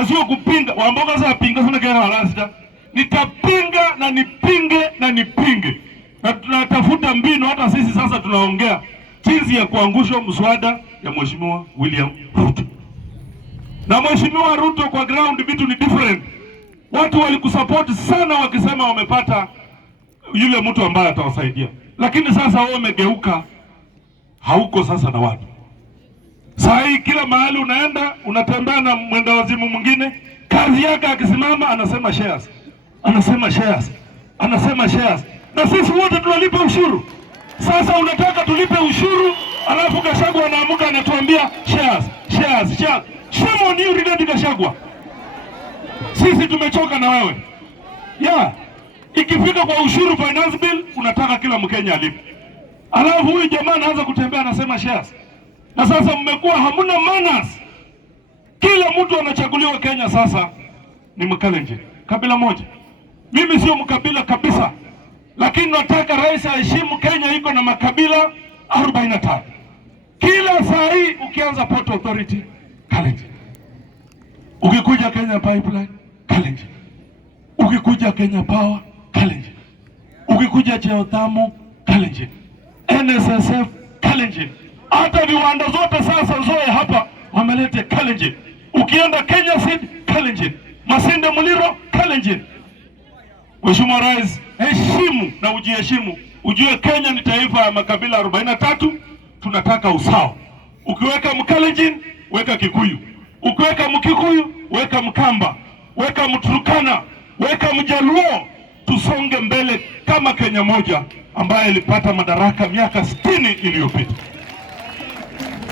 na sio kupinga. Wamboga sasa pinga sana kile halasita. Nitapinga na nipinge na nipinge. Na tunatafuta mbinu, hata sisi sasa tunaongea jinsi ya kuangusha mswada ya Mheshimiwa William Ruto. Na Mheshimiwa Ruto kwa ground vitu ni different. Watu walikusupport sana wakisema wamepata yule mtu ambaye atawasaidia. Lakini sasa wewe umegeuka, hauko sasa na watu. Saa hii kila mahali unaenda, unatembea na mwenda wazimu mwingine, kazi yake akisimama anasema shares. Anasema shares. Anasema shares. Na sisi wote tunalipa ushuru. Sasa unataka tulipe ushuru, alafu Gachagua anaamuka anatuambia shares, shares, shares. Shame on you, Rigathi Gachagua. Sisi tumechoka na wewe. Yeah. Ikifika kwa ushuru finance bill, unataka kila Mkenya alipe. Alafu huyu jamaa anaanza kutembea anasema shares. Na sasa mmekuwa hamuna manners. Kila mtu anachaguliwa Kenya sasa ni Mkalenjin. Kabila moja. Mimi sio mkabila kabisa. Lakini nataka rais aheshimu Kenya iko na makabila 45. Kila saa hii ukianza Port Authority, Kalenjin. Ukikuja Kenya Pipeline, Kalenjin. Ukikuja Kenya Power, Kalenjin. Ukikuja Geothermal, Kalenjin. NSSF, Kalenjin. Hata viwanda zote sasa zoe hapa wamelete Kalenjin. Ukienda Kenya Seed, Kalenjin. Masinde Muliro, Kalenjin. Mheshimiwa Rais, heshimu na ujiheshimu. Ujue Kenya ni taifa ya makabila 43, tunataka usawa. Ukiweka Mkalenjin, weka Kikuyu. Ukiweka Mkikuyu, weka Mkamba. Weka Mturukana, weka Mjaluo. Tusonge mbele kama Kenya moja ambaye ilipata madaraka miaka 60 iliyopita.